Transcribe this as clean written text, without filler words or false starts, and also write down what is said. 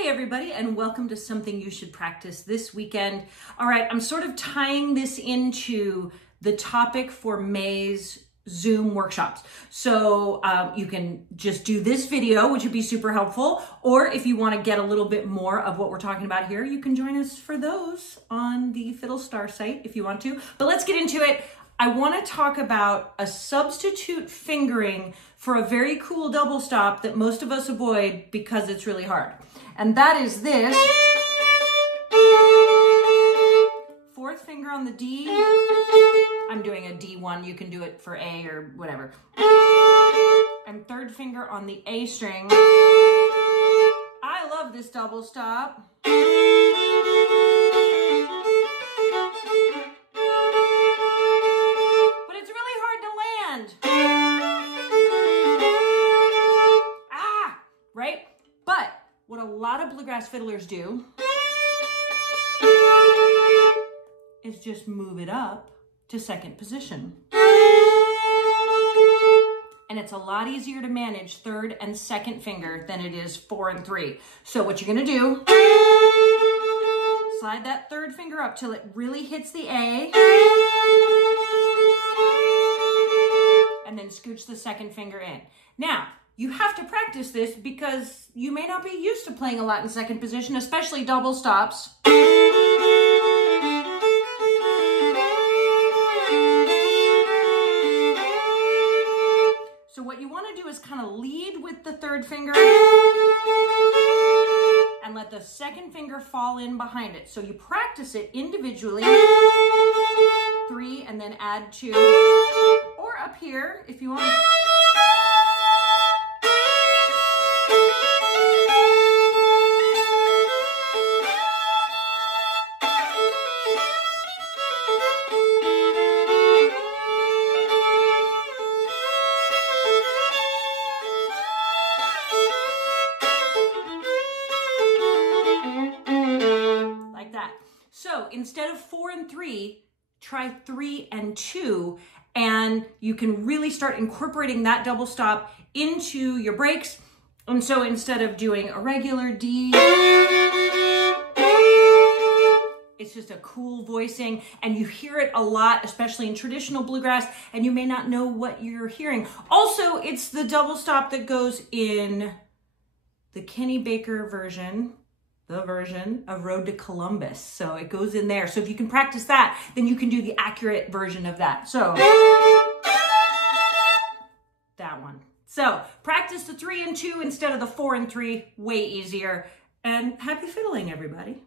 Hey everybody, and welcome to Something You Should Practice this weekend. All right, I'm sort of tying this into the topic for May's Zoom workshops. So you can just do this video, which would be super helpful, or if you want to get a little bit more of what we're talking about here, you can join us for those on the FiddleStar site if you want to. But let's get into it. I want to talk about a substitute fingering for a very cool double stop that most of us avoid because it's really hard. And that is this. Fourth finger on the D. I'm doing a D1. You can do it for A or whatever. And third finger on the A string. I love this double stop. Right? But what a lot of bluegrass fiddlers do is just move it up to second position. And it's a lot easier to manage third and second finger than it is 4 and 3. So what you're gonna do, slide that third finger up till it really hits the A, and then scooch the second finger in. Now, you have to practice this because you may not be used to playing a lot in second position, especially double stops. So what you want to do is kind of lead with the third finger and let the second finger fall in behind it. So you practice it individually, 3, and then add 2, or up here if you want to. So instead of 4 and 3, try 3 and 2, and you can really start incorporating that double stop into your breaks. And so instead of doing a regular D, it's just a cool voicing, and you hear it a lot, especially in traditional bluegrass, and you may not know what you're hearing. Also, it's the double stop that goes in the Kenny Baker version, the version of Road to Columbus. So it goes in there. So if you can practice that, then you can do the accurate version of that. So that one. So practice the 3 and 2 instead of the 4 and 3, way easier. And happy fiddling, everybody.